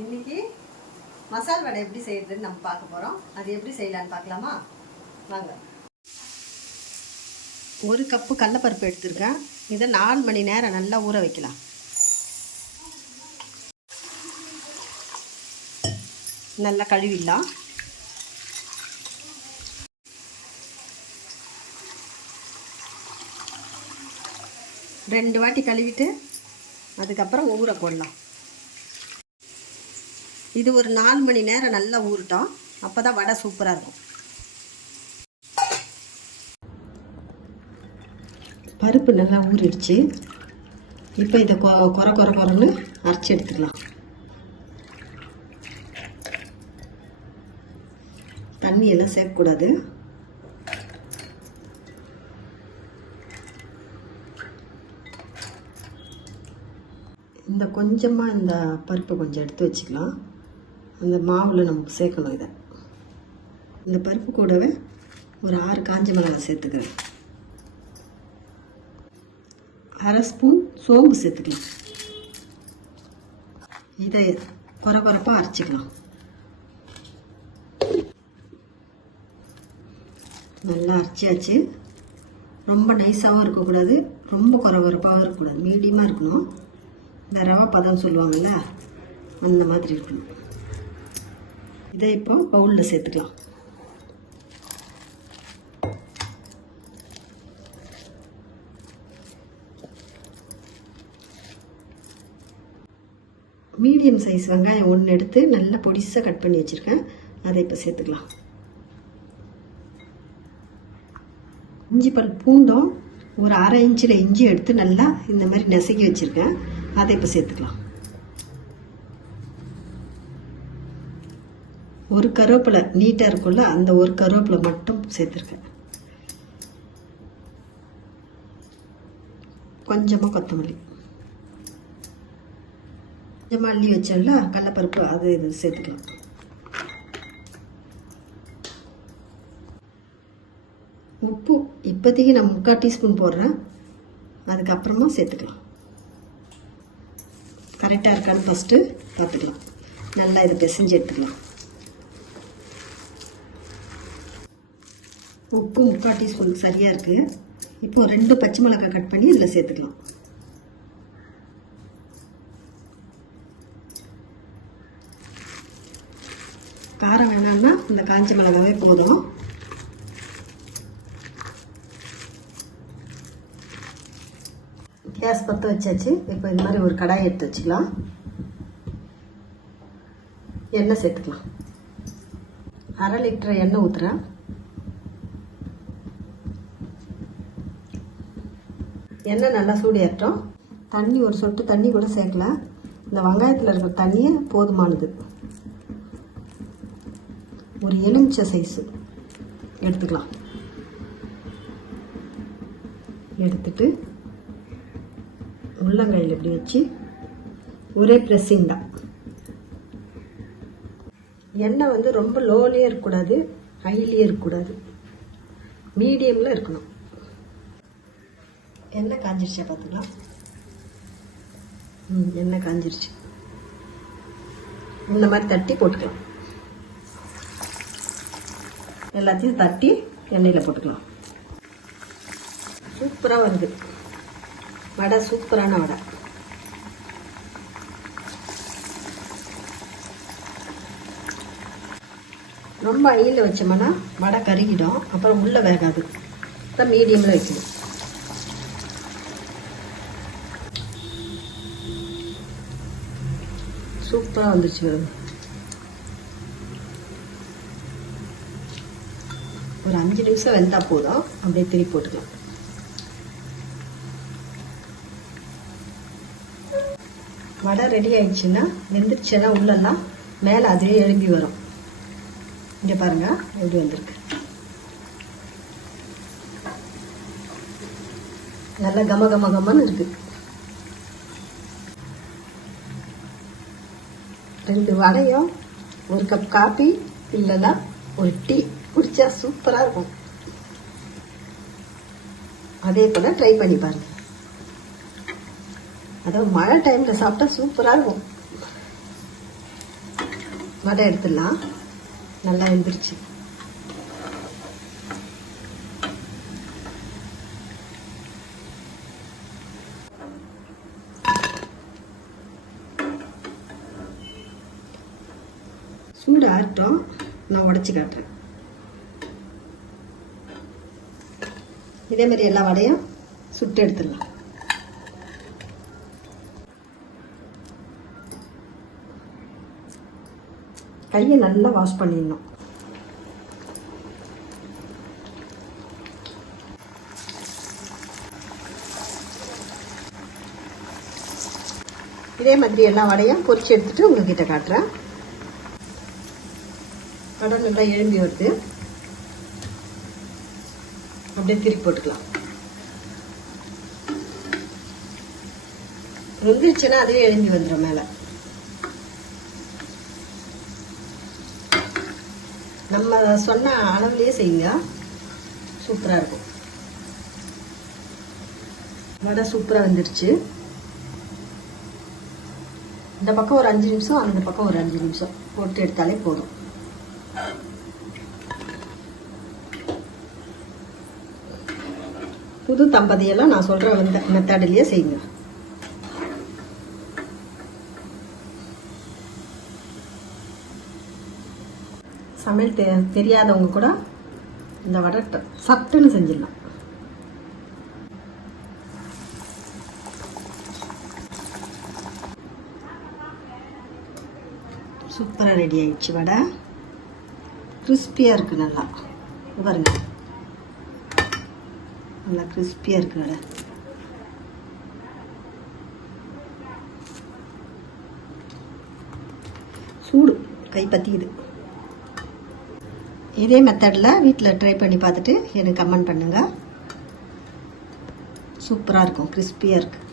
இன்னைக்கு மசால் வடை எப்படி செய்யறதுன்னு நம்ம பார்க்க போகிறோம். அது எப்படி செய்யலான்னு பார்க்கலாமா? வாங்க. 1 கப்பு கடலைப்பருப்பு எடுத்துருக்கேன். இதை 4 மணி நேரம் நல்லா ஊற வைக்கலாம். நல்லா கழுவிடலாம். ரெண்டு வாட்டி கழுவிட்டு அதுக்கப்புறம் ஊற போடலாம். இது ஒரு 4 மணி நேரம் நல்லா ஊறட்டும். அப்போ தான் வடை சூப்பராக இருக்கும். பருப்பு நல்லா ஊறிடுச்சு. இப்போ இதை கொரன்னு அரைச்சி எடுத்துக்கலாம். தண்ணி எல்லாம் சேர்க்கக்கூடாது. இந்த கொஞ்சமாக இந்த பருப்பை கொஞ்சம் எடுத்து வச்சுக்கலாம். அந்த மாவில் நமக்கு சேர்க்கணும். இதை இந்த பருப்பு கூடவே ஒரு 6 காஞ்ச மிளகாய் சேர்த்துக்கிறேன். 1/2 ஸ்பூன் சோம்பு சேர்த்துக்கலாம். இதை கொரப்பாக அரைச்சிக்கலாம். நல்லா அரைச்சாச்சு. ரொம்ப நைஸாகவும் இருக்கக்கூடாது, ரொம்ப கொரப்பாகவும் இருக்கக்கூடாது, மீடியமாக இருக்கணும். இந்த ரவை பதம் சொல்லுவாங்கள்ல, அந்த மாதிரி இருக்கணும். இதை இப்போ பவுலில் சேர்த்துக்கலாம். மீடியம் சைஸ் வெங்காயம் 1 எடுத்து நல்லா பொடிசாக கட் பண்ணி வச்சுருக்கேன். அதை இப்போ சேர்த்துக்கலாம். இஞ்சி பல் பூண்டும் ஒரு 1/2 இன்ச்சில் இஞ்சி எடுத்து நல்லா இந்த மாதிரி நசுக்கி வச்சுருக்கேன். அதை இப்போ சேர்த்துக்கலாம். ஒரு கருவேப்பிலை நீட்டாக இருக்கும்ல, அந்த ஒரு கருவேப்பிலை மட்டும் சேர்த்துருக்கேன். கொஞ்சமாக கொத்தமல்லி, கொஞ்சமாக அள்ளி வச்சோம்ல கடலைப்பருப்பு, அது இது சேர்த்துக்கலாம். உப்பு இப்போதைக்கு நான் 3/4 டீஸ்பூன் போடுறேன். அதுக்கப்புறமா சேர்த்துக்கலாம். கரெக்டாக இருக்கான்னு ஃபஸ்ட்டு பார்த்துக்கலாம். நல்லா இதை பிசைஞ்சு எடுத்துக்கலாம். உப்பு 3/4 டீஸ்பூன் சரியாக இருக்குது. இப்போ 2 பச்சை மிளகாய் கட் பண்ணி இதில் சேர்த்துக்கலாம். காரம் வேணாம்னா இந்த காஞ்ச மிளகாவே போதும். கேஸ் பற்ற வச்சாச்சு. இப்போ இந்த மாதிரி ஒரு கடாயை எடுத்து வச்சுக்கலாம். எண்ணெய் சேர்த்துக்கலாம். 1/2 லிட்டர் எண்ணெய் ஊற்றுறேன். எண்ணெய் நல்லா சூடேறட்டும். தண்ணி ஒரு சொட்டு தண்ணி கூட சேர்க்கல. இந்த வெங்காயத்தில் இருக்கிற தண்ணியே போதுமானது. ஒரு எலுமிச்சை சைஸு எடுத்துக்கலாம். எடுத்துட்டு உள்ளங்கையில் இப்படி வச்சு ஒரே ப்ரெஸ்ஸிங் தான். எண்ணெய் வந்து ரொம்ப லோலேயே இருக்கக்கூடாது, ஹைலியே இருக்கக்கூடாது, மீடியமில் இருக்கணும். எண்ணெய் காஞ்சிருச்சா பார்த்துக்கலாம். எண்ணெய் காஞ்சிருச்சு. இந்த மாதிரி தட்டி போட்டுக்கலாம். எல்லாத்தையும் தட்டி எண்ணெயில் போட்டுக்கலாம். சூப்பராக வருது வடை, சூப்பரான வடை. ரொம்ப அடியில் வச்சோம்னா வடை கருகிடும், அப்புறம் உள்ளே வேகாது. தான் மீடியமில் வைக்கணும். சூப்பராக வந்துருச்சு. ஒரு 5 நிமிஷம் வெந்தால் போதும். அப்படியே திருப்பி போட்டுக்கலாம். வடை ரெடி ஆயிடுச்சுன்னா, வெந்துருச்சுன்னா உள்ளெல்லாம் மேலே அதுவே எழும்பி வரும். இங்கே பாருங்க எப்படி வந்திருக்கு. நல்லா கமன்னு இருக்கு. 2 வடையும் 1 கப் காபி இல்லைன்னா ஒரு டீ குடிச்சா சூப்பராக இருக்கும். அதே போல் ட்ரை பண்ணி பாருங்க. அதுவும் மழை டைமில் சாப்பிட்டா சூப்பராக இருக்கும். வடை எடுத்துடலாம். நல்லா வெந்துருச்சு. சூடு ஆகட்டும், நான் உடச்சி காட்டுறேன். இதே மாதிரி எல்லா வடையும் சுட்டு எடுத்துடலாம். கையை நல்லா வாஷ் பண்ணிடணும். இதே மாதிரி எல்லா வடையும் பொரிச்சு எடுத்துட்டு உங்ககிட்ட காட்டுறேன். வடை நல்லா எழும்பி வருது. அப்படியே திருப்பி போட்டுக்கலாம். வெந்துருச்சுன்னா அதுவே எழும்பி வந்துடும் மேலே. நம்ம சொன்ன அளவுலேயே செய்யுங்க, சூப்பராக இருக்கும். வடை சூப்பராக வந்துடுச்சு. இந்த பக்கம் ஒரு 5 நிமிஷம், அந்த பக்கம் ஒரு 5 நிமிஷம் போட்டு எடுத்தாலே போதும். புது தம்பதியெல்லாம் நான் சொல்கிற மெத்தட்லேயே செய்யுங்க. சமையல் தெரியாதவங்க கூட இந்த வடை சட்டுன்னு செஞ்சிடலாம். சூப்பராக ரெடி ஆயிடுச்சு வடை. கிறிஸ்பியாக இருக்குது. நல்லா பாருங்க, நல்லா கிறிஸ்பியாக இருக்குது வடை. சூடு கை பற்றிக்குது. இதே மெத்தடில் வீட்டில் ட்ரை பண்ணி பார்த்துட்டு எனக்கு கமெண்ட் பண்ணுங்கள். சூப்பராக இருக்கும், கிறிஸ்பியாக இருக்குது.